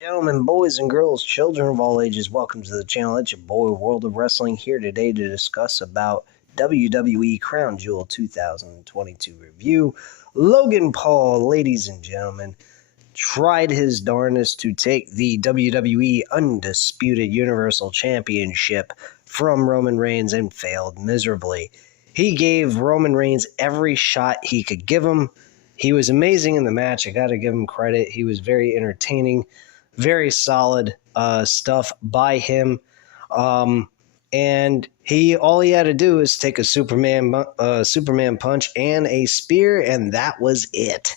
Gentlemen, boys and girls, children of all ages, welcome to the channel. It's your boy, World of Wrestling, here today to discuss about WWE Crown Jewel 2022 review. Logan Paul, ladies and gentlemen, tried his darnest to take the WWE Undisputed Universal Championship from Roman Reigns and failed miserably. He gave Roman Reigns every shot he could give him. He was amazing in the match. I got to give him credit. He was very entertaining. Very solid stuff by him. And all he had to do is take a Superman punch and a spear, and that was it.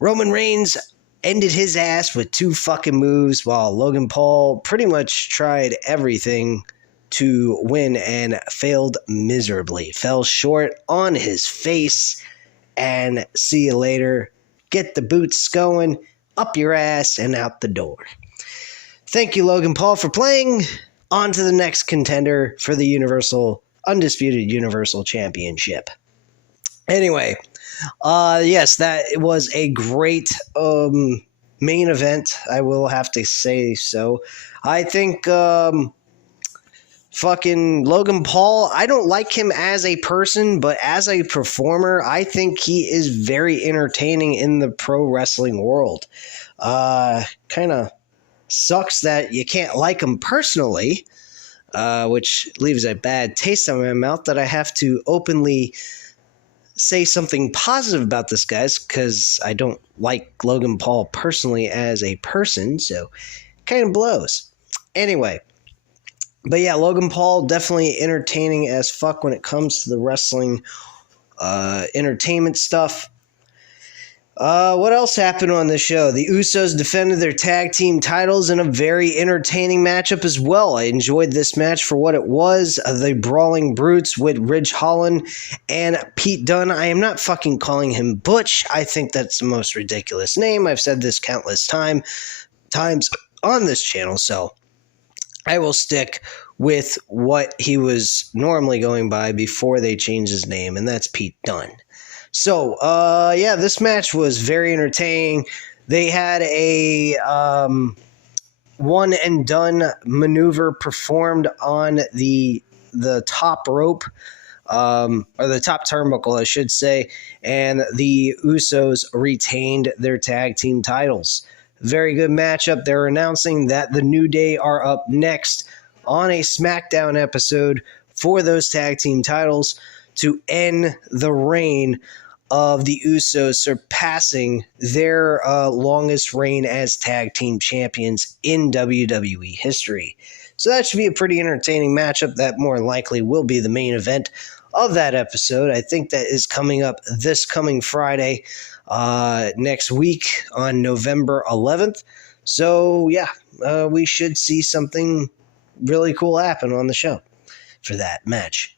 Roman Reigns ended his ass with two fucking moves, while Logan Paul pretty much tried everything to win and failed miserably. Fell short on his face, and see you later. Get the boots going, up your ass, and out the door. Thank you, Logan Paul, for playing. On to the next contender for the Undisputed Universal Championship. Anyway, yes, that was a great main event. I will have to say so. I think fucking Logan Paul, I don't like him as a person, but as a performer, I think he is very entertaining in the pro wrestling world. Kind of sucks that you can't like him personally, which leaves a bad taste in my mouth that I have to openly say something positive about this guy, because I don't like Logan Paul personally as a person, so kind of blows. Anyway. But yeah, Logan Paul, definitely entertaining as fuck when it comes to the wrestling entertainment stuff. What else happened on the show? The Usos defended their tag team titles in a very entertaining matchup as well. I enjoyed this match for what it was. The Brawling Brutes with Ridge Holland and Pete Dunne. I am not fucking calling him Butch. I think that's the most ridiculous name. I've said this countless times on this channel, so I will stick with what he was normally going by before they changed his name, and that's Pete Dunne. So, yeah, this match was very entertaining. They had a one-and-done maneuver performed on the top rope, or the top turnbuckle, I should say, and the Usos retained their tag team titles. Very good matchup. They're announcing that the New Day are up next on a SmackDown episode for those tag team titles to end the reign of the Usos, surpassing their longest reign as tag team champions in WWE history. So that should be a pretty entertaining matchup. That more likely will be the main event of that episode. I think that is coming up this coming Friday, next week on November 11th. So yeah, we should see something really cool happen on the show for that match.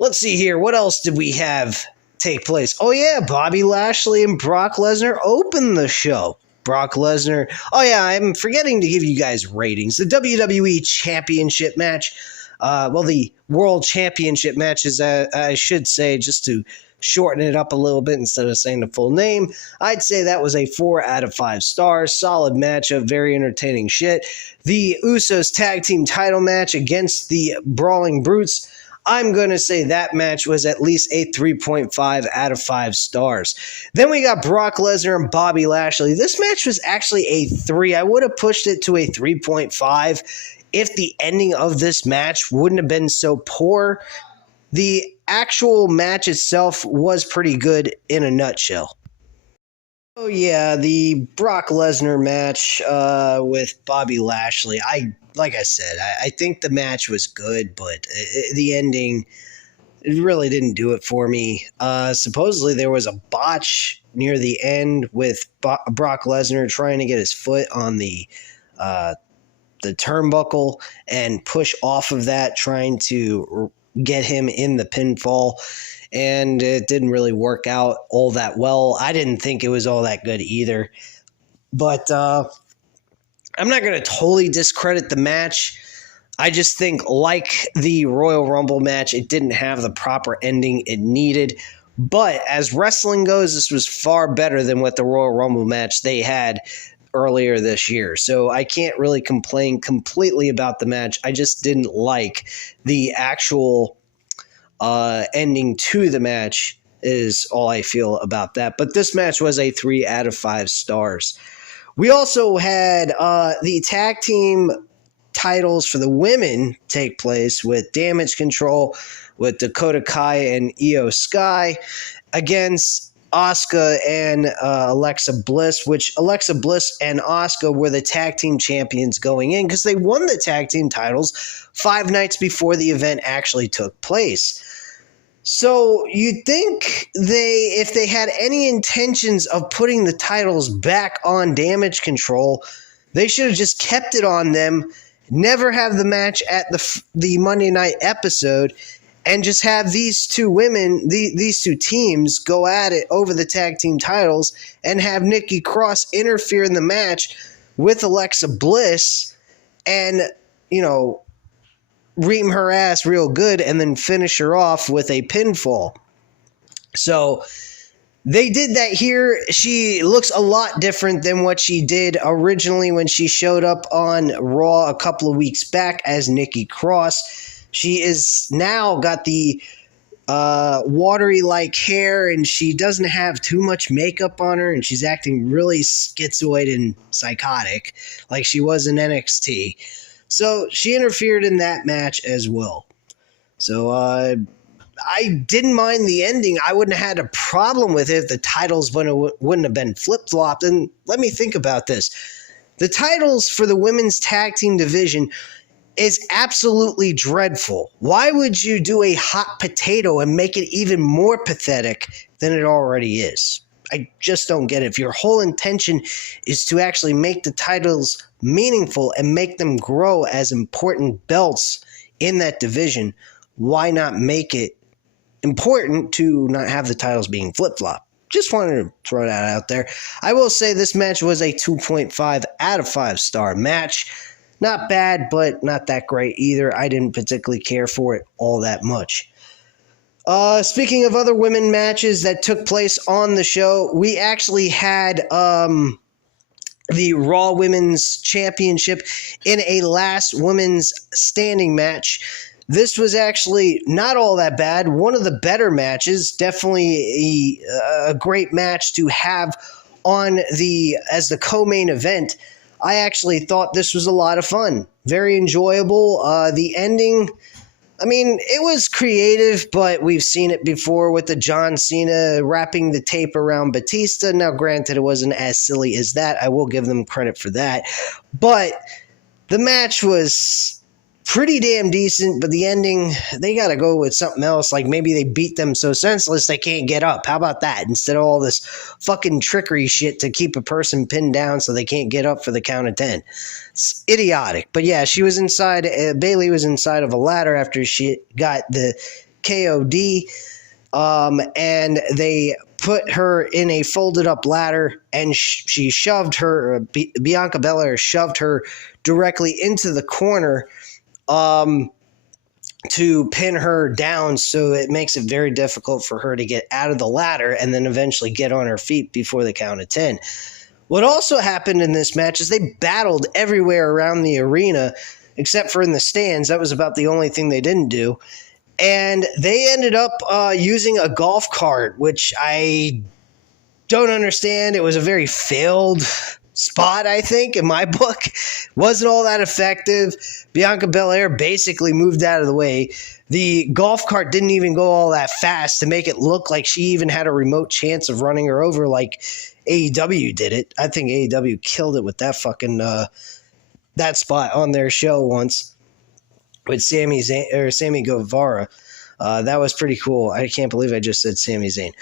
Let's see here. What else did we have take place? Oh yeah, Bobby Lashley and Brock Lesnar opened the show. Brock Lesnar. Oh yeah, I'm forgetting to give you guys ratings. The WWE Championship match. The World Championship match is, I should say, just to shorten it up a little bit instead of saying the full name, I'd say that was a 4 out of 5 stars. Solid matchup, very entertaining shit. The Usos tag team title match against the Brawling Brutes, I'm going to say that match was at least a 3.5 out of 5 stars. Then we got Brock Lesnar and Bobby Lashley. This match was actually a 3. I would have pushed it to a 3.5 if the ending of this match wouldn't have been so poor. The actual match itself was pretty good in a nutshell. Oh yeah, the Brock Lesnar match with Bobby Lashley. Like I said, I think the match was good, but the ending, it really didn't do it for me. Supposedly there was a botch near the end with Brock Lesnar trying to get his foot on the turnbuckle and push off of that, trying to get him in the pinfall, and it didn't really work out all that well. I didn't think it was all that good either, but I'm not going to totally discredit the match. I just think, like the Royal Rumble match, it didn't have the proper ending it needed. But as wrestling goes, this was far better than what the Royal Rumble match they had earlier this year. So I can't really complain completely about the match. I just didn't like the actual ending to the match is all I feel about that. But this match was a 3 out of 5 stars. We also had the tag team titles for the women take place with Damage Control, with Dakota Kai and Io Sky against Asuka and Alexa Bliss, which Alexa Bliss and Asuka were the tag team champions going in because they won the tag team titles 5 nights before the event actually took place. So you'd think if they had any intentions of putting the titles back on Damage Control, they should have just kept it on them, never have the match at the Monday night episode, and just have these two women, these two teams go at it over the tag team titles and have Nikki Cross interfere in the match with Alexa Bliss and, ream her ass real good and then finish her off with a pinfall. So they did that here. She looks a lot different than what she did originally when she showed up on Raw a couple of weeks back as Nikki Cross. She is now got the watery like hair, and she doesn't have too much makeup on her, and she's acting really schizoid and psychotic like she was in NXT. So she interfered in that match as well. So I didn't mind the ending. I wouldn't have had a problem with it if the titles wouldn't have been flip-flopped. And let me think about this. The titles for the women's tag team division is absolutely dreadful. Why would you do a hot potato and make it even more pathetic than it already is? I just don't get it. If your whole intention is to actually make the titles meaningful and make them grow as important belts in that division, why not make it important to not have the titles being flip-flopped? Just wanted to throw that out there. I will say this match was a 2.5 out of 5 star match. Not bad, but not that great either. I didn't particularly care for it all that much. Speaking of other women matches that took place on the show, we actually had the Raw Women's Championship in a last women's standing match. This was actually not all that bad. One of the better matches, definitely a great match to have as the co-main event. I actually thought this was a lot of fun. Very enjoyable. The ending, it was creative, but we've seen it before with the John Cena wrapping the tape around Batista. Now, granted, it wasn't as silly as that. I will give them credit for that. But the match was pretty damn decent, but the ending, they got to go with something else. Like maybe they beat them so senseless they can't get up. How about that? Instead of all this fucking trickery shit to keep a person pinned down so they can't get up for the count of 10. It's idiotic. But yeah, she was inside, Bayley was inside of a ladder after she got the KOD, and they put her in a folded up ladder, and she shoved her, Bianca Belair shoved her directly into the corner to pin her down, so it makes it very difficult for her to get out of the ladder and then eventually get on her feet before the count of 10. What also happened in this match is they battled everywhere around the arena, except for in the stands. That was about the only thing they didn't do. And they ended up using a golf cart, which I don't understand. It was a very failed spot, I think, in my book. Wasn't all that effective. Bianca Belair basically moved out of the way. The golf cart didn't even go all that fast to make it look like she even had a remote chance of running her over like AEW did it. I think AEW killed it with that fucking that spot on their show once with Sami Guevara. That was pretty cool. I can't believe I just said Sami Zayn.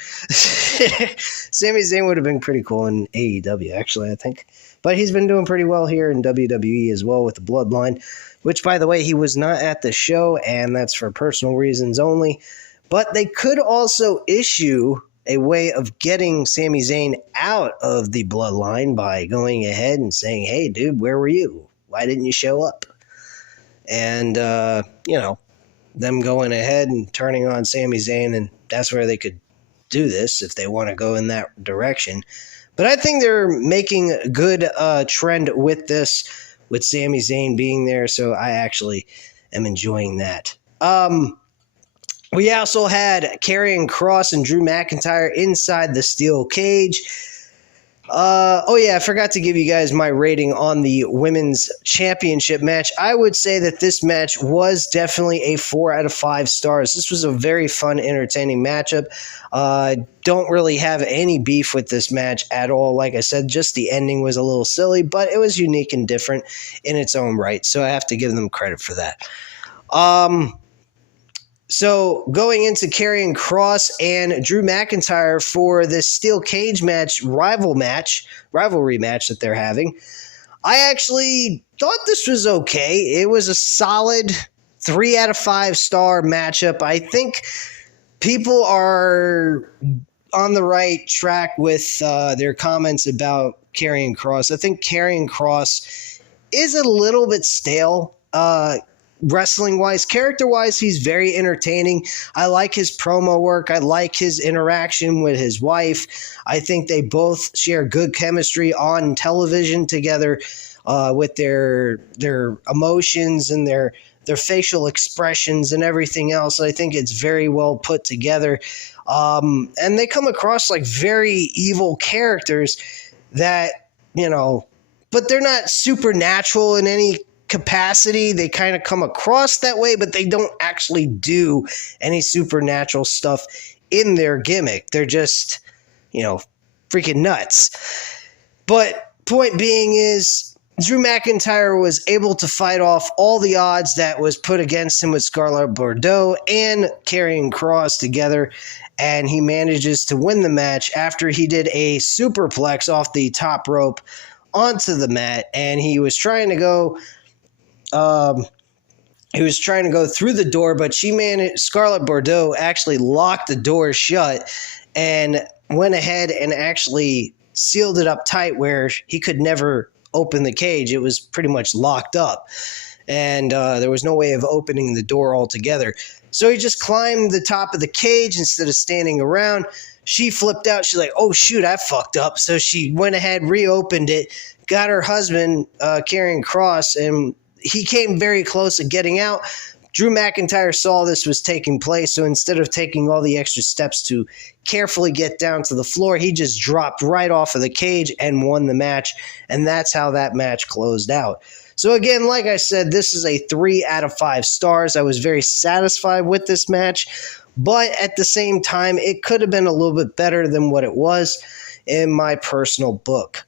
Sami Zayn would have been pretty cool in AEW, actually, I think. But he's been doing pretty well here in WWE as well with the Bloodline, which, by the way, he was not at the show, and that's for personal reasons only. But they could also issue a way of getting Sami Zayn out of the Bloodline by going ahead and saying, hey, dude, where were you? Why didn't you show up? And, them going ahead and turning on Sami Zayn, and that's where they could do this if they want to go in that direction. But I think they're making a good trend with this, with Sami Zayn being there. So I actually am enjoying that. We also had Karrion Kross and Drew McIntyre inside the steel cage. I forgot to give you guys my rating on the women's championship match. I would say that this match was definitely a 4 out of 5 stars. This was a very fun, entertaining matchup. Don't really have any beef with this match at all. Like I said, just the ending was a little silly, but it was unique and different in its own right. So I have to give them credit for that. So going into Karrion Kross and Drew McIntyre for this steel cage match, rivalry match that they're having, I actually thought this was okay. It was a solid 3 out of 5 star matchup. I think people are on the right track with their comments about Karrion Kross. I think Karrion Kross is a little bit stale. Wrestling-wise, character-wise, he's very entertaining. I like his promo work. I like his interaction with his wife. I think they both share good chemistry on television together with their emotions and their facial expressions and everything else. I think it's very well put together. And they come across like very evil characters that, but they're not supernatural in any capacity. They kind of come across that way, but they don't actually do any supernatural stuff in their gimmick. They're just, freaking nuts. But point being is, Drew McIntyre was able to fight off all the odds that was put against him with Scarlett Bordeaux and Karrion Kross together, and he manages to win the match after he did a superplex off the top rope onto the mat, and he was trying to go through the door, but Scarlett Bordeaux actually locked the door shut and went ahead and actually sealed it up tight where he could never open the cage. It was pretty much locked up, and there was no way of opening the door altogether. So he just climbed the top of the cage instead of standing around. She flipped out. She's like, oh, shoot, I fucked up. So she went ahead, reopened it, got her husband, Karrion Kross, and he came very close to getting out. Drew McIntyre saw this was taking place, so instead of taking all the extra steps to carefully get down to the floor, he just dropped right off of the cage and won the match, and that's how that match closed out. So again, like I said, this is a 3 out of 5 stars. I was very satisfied with this match, but at the same time, it could have been a little bit better than what it was in my personal book.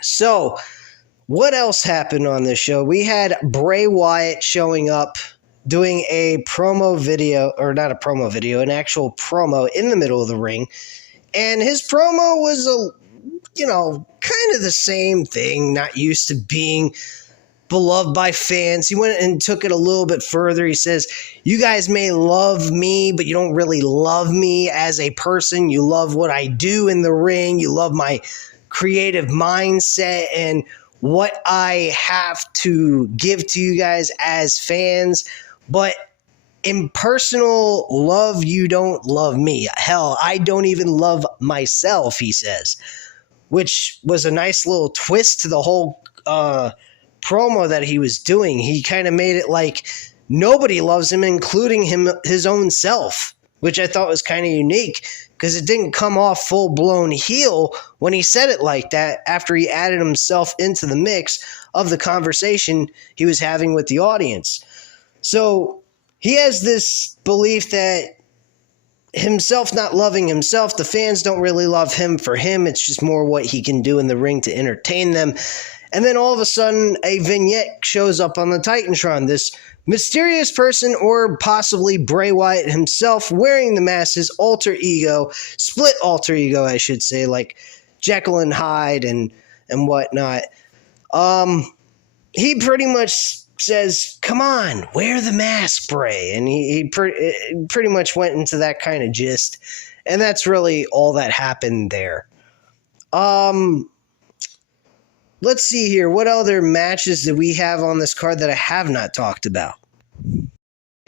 So what else happened on this show? We had Bray Wyatt showing up, doing a promo video, or not a promo video, an actual promo in the middle of the ring. And his promo was, kind of the same thing, not used to being beloved by fans. He went and took it a little bit further. He says, you guys may love me, but you don't really love me as a person. You love what I do in the ring. You love my creative mindset and what I have to give to you guys as fans, but in personal love, you don't love me. Hell, I don't even love myself, he says, which was a nice little twist to the whole promo that he was doing. He kind of made it like nobody loves him, including his own self, which I thought was kind of unique, because it didn't come off full-blown heel when he said it like that after he added himself into the mix of the conversation he was having with the audience. So he has this belief that himself not loving himself, the fans don't really love him for him. It's just more what he can do in the ring to entertain them. And then all of a sudden, a vignette shows up on the Titantron. This mysterious person, or possibly Bray Wyatt himself, wearing the mask, his alter ego, split alter ego, I should say, like Jekyll and Hyde and whatnot. He pretty much says, come on, wear the mask, Bray. And he pretty much went into that kind of gist. And that's really all that happened there. Let's see here. What other matches do we have on this card that I have not talked about?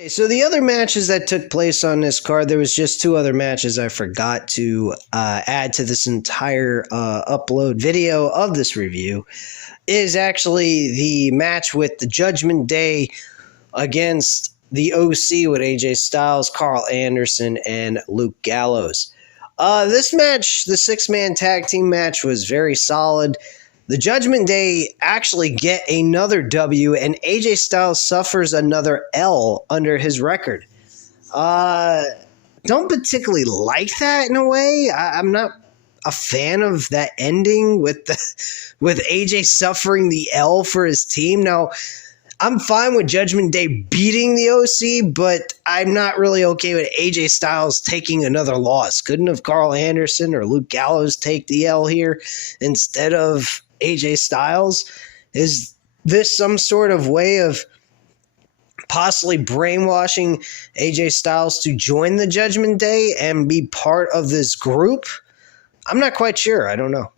So the other matches that took place on this card, there was just two other matches I forgot to add to this entire upload video of this review, is actually the match with the Judgment Day against the OC with AJ Styles, Carl Anderson, and Luke Gallows. This match, the six-man tag team match, was very solid. The Judgment Day actually get another W, and AJ Styles suffers another L under his record. Don't particularly like that in a way. I'm not a fan of that ending with AJ suffering the L for his team. Now, I'm fine with Judgment Day beating the OC, but I'm not really okay with AJ Styles taking another loss. Couldn't have Carl Anderson or Luke Gallows take the L here instead of AJ Styles? Is this some sort of way of possibly brainwashing AJ Styles to join the Judgment Day and be part of this group? I'm not quite sure. I don't know.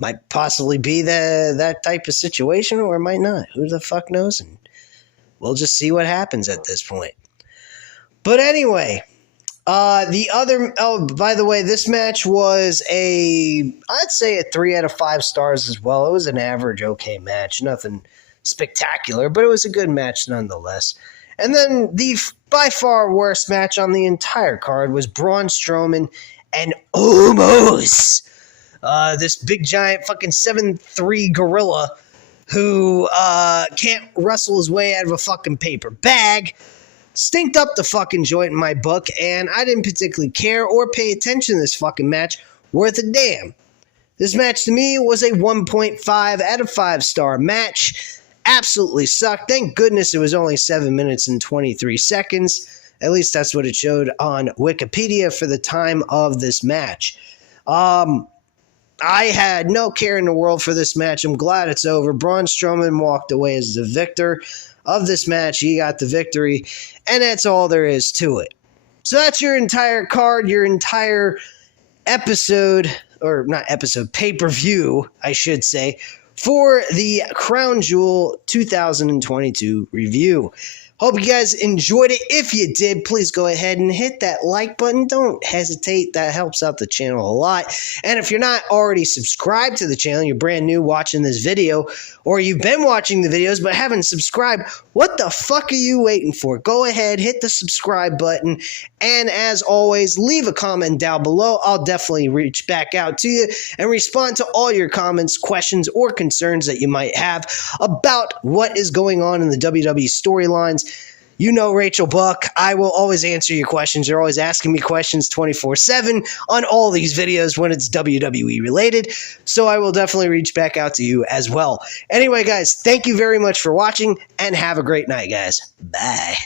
Might possibly be that type of situation, or it might not. Who the fuck knows? And we'll just see what happens at this point. But anyway, by the way, this match was I'd say a 3 out of 5 stars as well. It was an average, okay match. Nothing spectacular, but it was a good match nonetheless. And then the by far worst match on the entire card was Braun Strowman and Omos. This big giant fucking 7'3" gorilla who can't wrestle his way out of a fucking paper bag. Stinked up the fucking joint in my book, and I didn't particularly care or pay attention to this fucking match worth a damn. This match to me was a 1.5 out of 5 star match. Absolutely sucked. Thank goodness it was only 7 minutes and 23 seconds. At least that's what it showed on Wikipedia for the time of this match. I had no care in the world for this match. I'm glad it's over. Braun Strowman walked away as the victor of this match. He got the victory, and that's all there is to it. So that's your entire card, your entire episode, or not episode, pay-per-view, I should say, for the Crown Jewel 2022 review. Hope you guys enjoyed it. If you did, please go ahead and hit that like button. Don't hesitate. That helps out the channel a lot. And if you're not already subscribed to the channel, you're brand new watching this video, or you've been watching the videos but haven't subscribed, what the fuck are you waiting for? Go ahead, hit the subscribe button. And as always, leave a comment down below. I'll definitely reach back out to you and respond to all your comments, questions, or concerns that you might have about what is going on in the WWE storylines. You know Rachel Buck. I will always answer your questions. You're always asking me questions 24/7 on all these videos when it's WWE related. So I will definitely reach back out to you as well. Anyway, guys, thank you very much for watching, and have a great night, guys. Bye.